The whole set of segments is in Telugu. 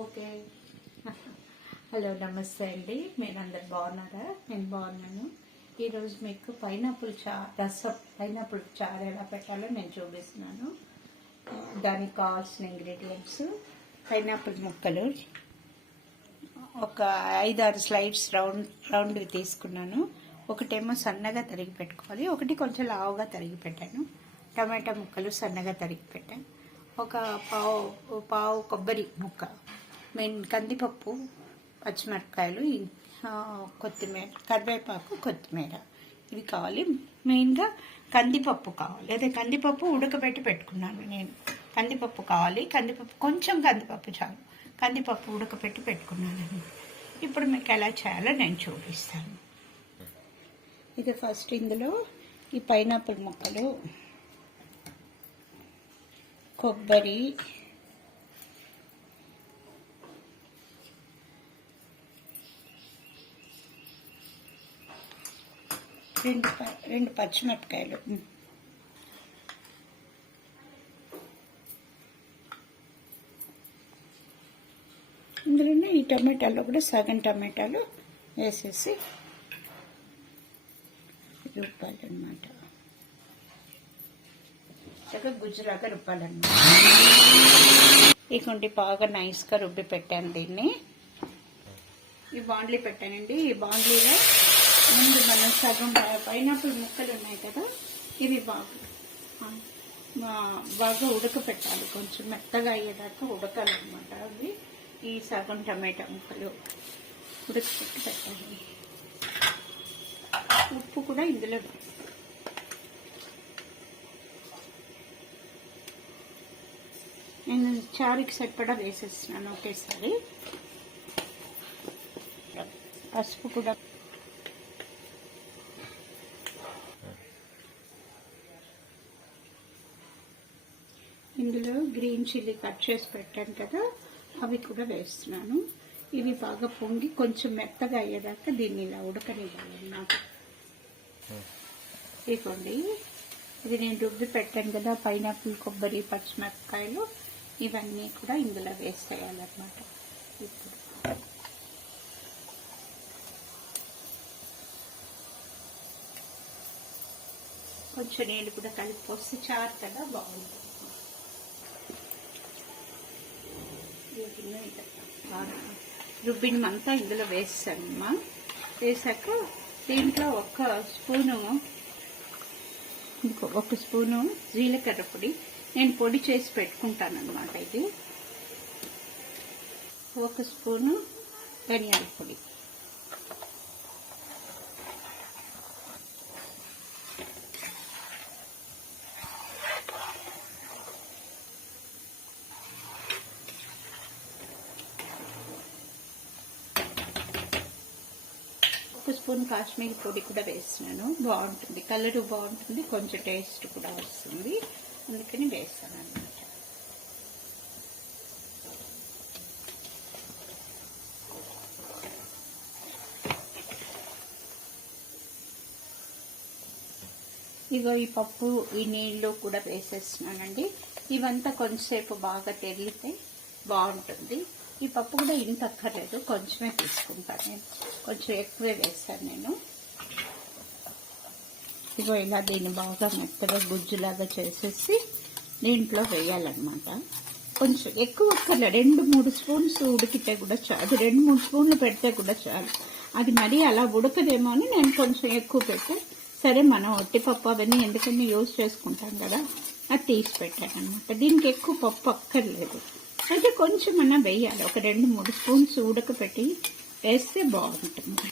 ఓకే. హలో, నమస్తే అండి. మీరందరు బాగున్నారా? నేను బాగున్నాను. ఈరోజు మీకు పైనాపిల్ చారు ఎలా పెట్టాలో నేను చూపిస్తున్నాను. దానికి కావాల్సిన ఇంగ్రీడియంట్స్: పైనాపిల్ ముక్కలు ఒక 5-6 స్లైడ్స్ రౌండ్వి తీసుకున్నాను. ఒకటేమో సన్నగా తరిగి పెట్టుకోవాలి, ఒకటి కొంచెం లావుగా తరిగి పెట్టాను. టమాటా ముక్కలు సన్నగా తరిగి పెట్టాను. ఒక పావు కొబ్బరి ముక్క, కందిపప్పు, పచ్చిమిరపకాయలు, కొత్తిమీర, కరివేపాకు, కొత్తిమీర ఇవి కావాలి. మెయిన్గా కందిపప్పు కావాలి. అదే కందిపప్పు ఉడకబెట్టి పెట్టుకున్నాను నేను. కందిపప్పు కావాలి. కొంచెం కందిపప్పు చాలు. కందిపప్పు ఉడకబెట్టి పెట్టుకున్నాను. ఇప్పుడు మీకు ఎలా చేయాలో నేను చూపిస్తాను. ఇది ఫస్ట్ ఇందులో ఈ పైనాపిల్ ముక్కలు, కొబ్బరి, రెండు పచ్చిమిరపకాయలు, ఇందులోనే ఈ టమాటాలో కూడా సగం టమాటాలు వేసేసి రుబ్బాలన్నమాట. చక్కగా గుజ్జులాగా రుబ్బాలన్నమాట. ఇటువంటి బాగా నైస్గా రుబ్బి పెట్టాను. దీన్ని ఈ బాండ్లీ పెట్టానండి. ఈ బాండ్లీలో ముందు మనం సగం పైనాపిల్ ముక్కలు ఉన్నాయి కదా, ఇవి బాగా ఉడకపెట్టాలి. కొంచెం మెత్తగా అయ్యేదాకా ఉడకాలన్నమాట. అవి ఈ సగం టమాటా ముక్కలు ఉడకపెట్టి పెట్టాలి. ఉప్పు కూడా ఇందులో నేను చారుకి సరిపడా వేసేస్తున్నాను ఒకేసారి. పసుపు కూడా, ఇందులో గ్రీన్ చిల్లీ కట్ చేసి పెట్టాను కదా, అవి కూడా వేస్తున్నాను. ఇవి బాగా పొంగి కొంచెం మెత్తగా అయ్యేదాకా దీన్ని ఇలా ఉడకనివ్వాలన్నమాట. ఇదిగోండి, ఇది నేను రుబ్బి పెట్టాను కదా పైనాపిల్, కొబ్బరి, పచ్చిమిరపకాయలు, ఇవన్నీ కూడా ఇందులో వేసేయాలన్నమాట. ఇప్పుడు కొంచెం నీళ్ళు కూడా కలిపి పోస్తే చారు కదా బాగుంటుంది. రుబ్బినమంతా ఇందులో వేసానమ్మా. వేసాక దీంట్లో ఒక స్పూను జీలకర్ర పొడి నేను పొడి చేసి పెట్టుకుంటాను అన్నమాట. ఇది 1 స్పూను ధనియాల పొడి, స్పూన్ కాశ్మీరీ పొడి కూడా వేస్తున్నాను. బాగుంటుంది, కలరు బాగుంటుంది, కొంచెం టేస్ట్ కూడా వస్తుంది, అందుకని వేస్తాను అన్నమాట. ఇగో ఈ పప్పు ఈ నీళ్ళు కూడా వేసేస్తున్నానండి. ఇవంతా కొంచెంసేపు బాగా తెగితే బాగుంటుంది. ఈ పప్పు కూడా ఇంత అక్కర్లేదు, కొంచెమే తీసుకుంటాను నేను. కొంచెం ఎక్కువే వేస్తాను నేను. ఇగో ఇలా దీన్ని బాగా మెత్తగా గుజ్జులాగా చేసేసి దీంట్లో వేయాలన్నమాట. కొంచెం ఎక్కువ అక్కర్లేదు, 2-3 స్పూన్స్ ఉడికితే కూడా చాలు. 2-3 స్పూన్లు పెడితే కూడా చాలు. అది మరీ అలా ఉడకదేమో అని నేను కొంచెం ఎక్కువ పెట్టి, సరే మనం ఒట్టిపప్పు అవన్నీ ఎందుకని యూజ్ చేసుకుంటాం కదా, అది తీసి పెట్టాను అనమాట. దీనికి ఎక్కువ పప్పు అక్కర్లేదు, అయితే కొంచెం అన్నా వేయాలి. ఒక 2-3 స్పూన్స్ ఉడకపెట్టి వేస్తే బాగుంటుంది.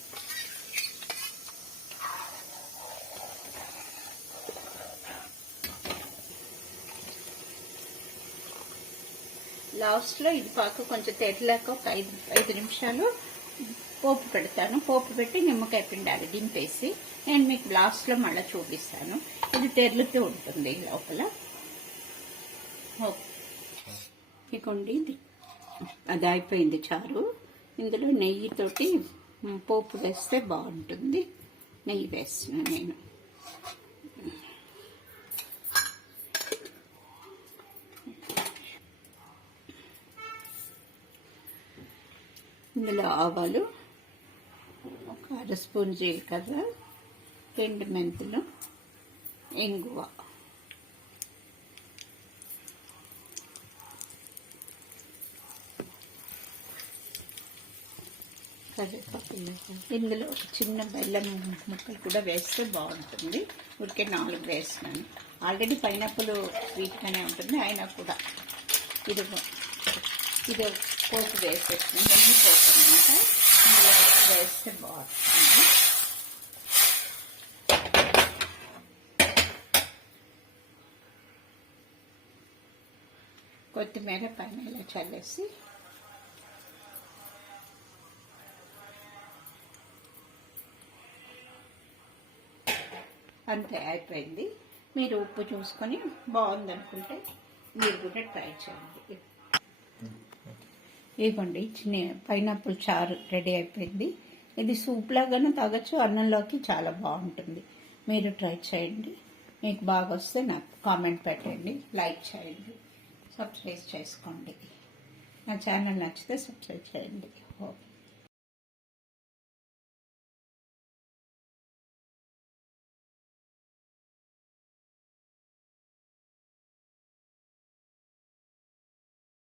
లాస్ట్లో ఇది పాక కొంచెం తెరలేక ఒక 5 నిమిషాలు పోపు పెడతాను. పోపు పెట్టి నిమ్మకాయ పిండాలి దింపేసి. నేను మీకు లాస్ట్లో మళ్ళీ చూపిస్తాను. ఇది తెరులుతూ ఉంటుంది లోపల. ఇదిగోండి, అది అయిపోయింది చారు. ఇందులో నెయ్యితోటి పోపు వేస్తే బాగుంటుంది. నెయ్యి వేస్తున్నాను నేను. ఇందులో ఆవాలు, ఒక 1/2 స్పూన్ జీలకర్ర, 2 మెంతులు, ఇంగువ, ఇందులో ఒక చిన్న బెల్లం ముక్కలు కూడా వేస్తే బాగుంటుంది. ఊరికే 4 వేస్తున్నాను. ఆల్రెడీ పైనాపిల్ స్వీట్గానే ఉంటుంది, అయినా కూడా ఇది పోపు వేసేస్తున్నాను. నెయ్యి పోపు అనమాట. ఇందులో వేస్తే బాగుంటుంది. కొత్తిమీర పైన ఇలా చల్లేసి అంతే, అయిపోయింది. మీరు ఉప్పు చూసుకొని బాగుందనుకుంటే మీరు కూడా ట్రై చేయండి. ఇవ్వండి, చిన్న పైనాపిల్ చారు రెడీ అయిపోయింది. ఇది సూప్ లాగానే తాగొచ్చు, అన్నంలోకి చాలా బాగుంటుంది. మీరు ట్రై చేయండి. మీకు బాగా వస్తే నాకు కామెంట్ పెట్టండి, లైక్ చేయండి, సబ్స్క్రైబ్ చేసుకోండి. నా ఛానల్ నచ్చితే సబ్స్క్రైబ్ చేయండి. ఓకే.